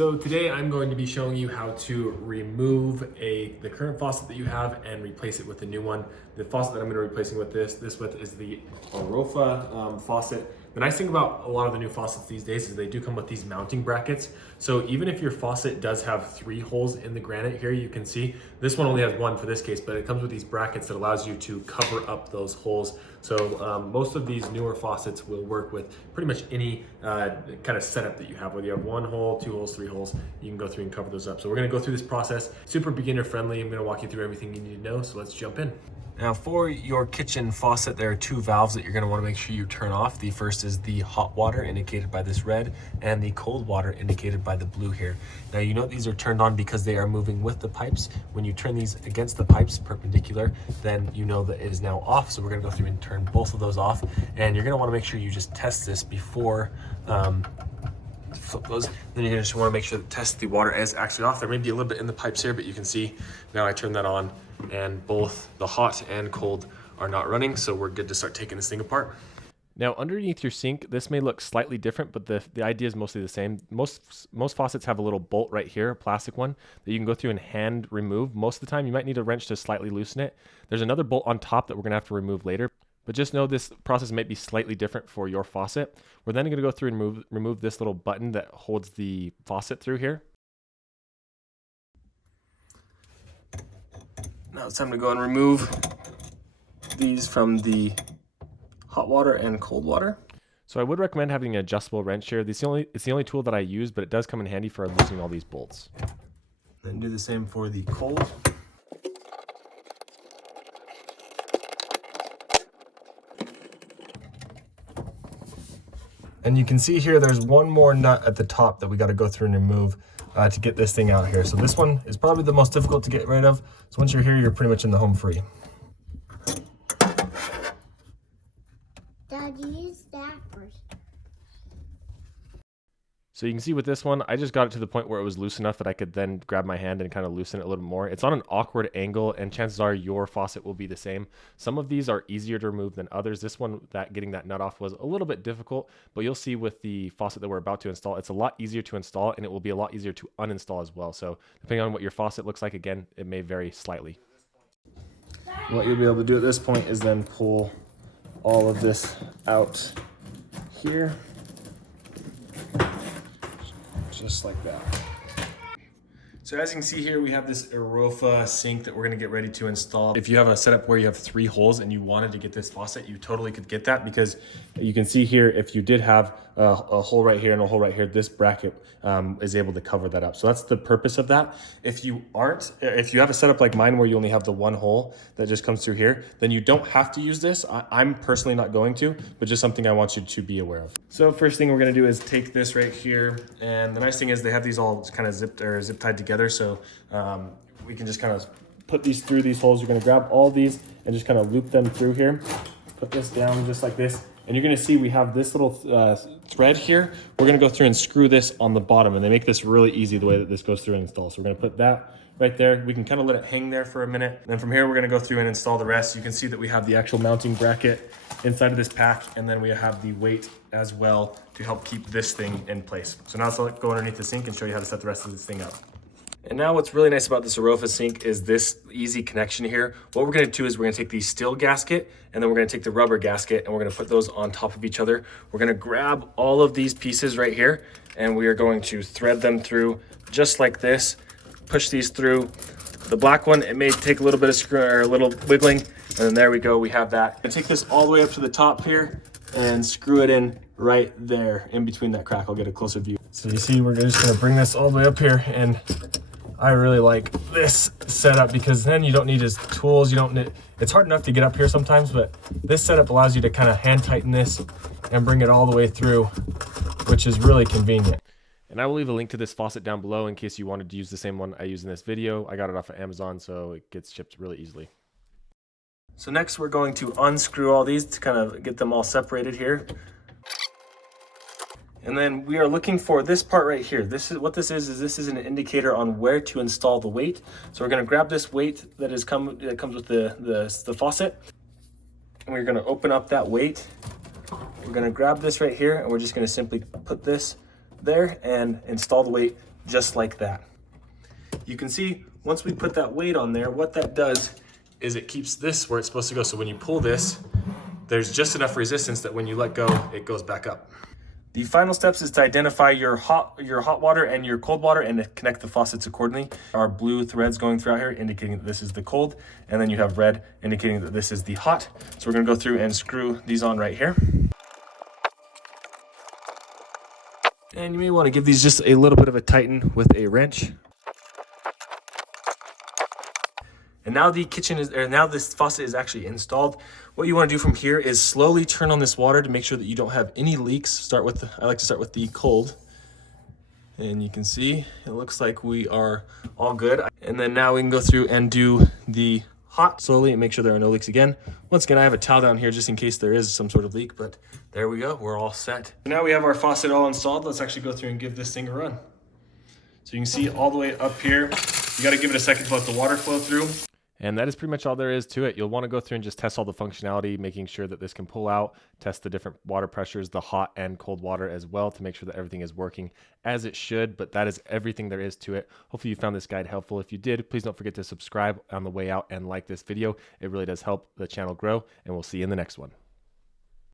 So today I'm going to be showing you how to remove the current faucet that you have and replace it with a new one. The faucet that I'm going to be replacing with this with is the Arofa faucet. The nice thing about a lot of the new faucets these days is they do come with these mounting brackets. So even if your faucet does have 3 holes in the granite here, you can see this one only has 1 for this case, but it comes with these brackets that allows you to cover up those holes. So most of these newer faucets will work with pretty much any kind of setup that you have, whether you have 1 hole, 2 holes, 3 holes, you can go through and cover those up. So we're gonna go through this process, super beginner friendly. I'm gonna walk you through everything you need to know, so let's jump in. Now for your kitchen faucet, there are 2 valves that you're going to want to make sure you turn off. The first is the hot water indicated by this red and the cold water indicated by the blue here. Now you know these are turned on because they are moving with the pipes. When you turn these against the pipes perpendicular, then you know that it is now off. So we're going to go through and turn both of those off. And you're going to want to make sure you just test this before flip those. Then you're going to just want to make sure that test the water is actually off. There may be a little bit in the pipes here, but you can see now I turn that on and both the hot and cold are not running, so we're good to start taking this thing apart. Now underneath your sink, this may look slightly different, but the idea is mostly the same. Most faucets have a little bolt right here, a plastic one, that you can go through and hand remove. Most of the time you might need a wrench to slightly loosen it. There's another bolt on top that we're gonna have to remove later, but just know this process might be slightly different for your faucet. We're then gonna go through and remove this little button that holds the faucet through here. Now it's time to go and remove these from the hot water and cold water. So I would recommend having an adjustable wrench here. It's the only tool that I use, but it does come in handy for loosening all these bolts. Then do the same for the cold. And you can see here there's one more nut at the top that we got to go through and remove to get this thing out here. So this one is probably the most difficult to get rid of. So once you're here, you're pretty much in the home free. Dad, use that first. So you can see with this one, I just got it to the point where it was loose enough that I could then grab my hand and kind of loosen it a little bit more. It's on an awkward angle, and chances are your faucet will be the same. Some of these are easier to remove than others. This one, getting that nut off was a little bit difficult, but you'll see with the faucet that we're about to install, it's a lot easier to install, and it will be a lot easier to uninstall as well. So depending on what your faucet looks like, again, it may vary slightly. What you'll be able to do at this point is then pull all of this out here. Just like that. So as you can see here, we have this Arofa sink that we're gonna get ready to install. If you have a setup where you have 3 holes and you wanted to get this faucet, you totally could get that, because you can see here, if you did have a hole right here and a hole right here, this bracket is able to cover that up. So that's the purpose of that. If you have a setup like mine where you only have the 1 hole that just comes through here, then you don't have to use this. I'm personally not going to, but just something I want you to be aware of. So first thing we're gonna do is take this right here, and the nice thing is they have these all kind of zip tied together, so we can just kind of put these through these holes. You're gonna grab all these and just kind of loop them through here. Put this down just like this, and you're gonna see we have this little thread here. We're gonna go through and screw this on the bottom, and they make this really easy the way that this goes through and installs. So we're gonna put that right there. We can kind of let it hang there for a minute. And then from here, we're gonna go through and install the rest. You can see that we have the actual mounting bracket inside of this pack, and then we have the weight as well to help keep this thing in place. So now let's go underneath the sink and show you how to set the rest of this thing up. And now what's really nice about this Arofa sink is this easy connection here. What we're gonna do is we're gonna take the steel gasket, and then we're gonna take the rubber gasket, and we're gonna put those on top of each other. We're gonna grab all of these pieces right here, and we are going to thread them through just like this. Push these through. The black one, it may take a little bit of screw or a little wiggling, and then there we go, we have that. I'm gonna take this all the way up to the top here and screw it in right there in between that crack. I'll get a closer view. So you see, we're just gonna bring this all the way up here, and I really like this setup because then you don't need his tools. It's hard enough to get up here sometimes, but this setup allows you to kind of hand tighten this and bring it all the way through, which is really convenient. And I will leave a link to this faucet down below in case you wanted to use the same one I use in this video. I got it off of Amazon, so it gets shipped really easily. So next we're going to unscrew all these to kind of get them all separated here. And then we are looking for this part right here. This is an indicator on where to install the weight. So we're gonna grab this weight that comes with the faucet, and we're gonna open up that weight. We're gonna grab this right here, and we're just gonna simply put this there and install the weight just like that. You can see once we put that weight on there, what that does is it keeps this where it's supposed to go. So when you pull this, there's just enough resistance that when you let go, it goes back up. The final steps is to identify your hot water and your cold water and to connect the faucets accordingly. Our blue threads going throughout here indicating that this is the cold, and then you have red indicating that this is the hot. So we're gonna go through and screw these on right here. And you may want to give these just a little bit of a tighten with a wrench. And now now this faucet is actually installed. What you want to do from here is slowly turn on this water to make sure that you don't have any leaks. I like to start with the cold. And you can see it looks like we are all good. And then now we can go through and do the hot slowly and make sure there are no leaks again. Once again, I have a towel down here just in case there is some sort of leak, but there we go, we're all set. Now we have our faucet all installed. Let's actually go through and give this thing a run. So you can see all the way up here, you gotta give it a second to let the water flow through. And that is pretty much all there is to it. You'll want to go through and just test all the functionality, making sure that this can pull out, test the different water pressures, the hot and cold water as well, to make sure that everything is working as it should. But that is everything there is to it. Hopefully you found this guide helpful. If you did, please don't forget to subscribe on the way out and like this video. It really does help the channel grow, and we'll see you in the next one.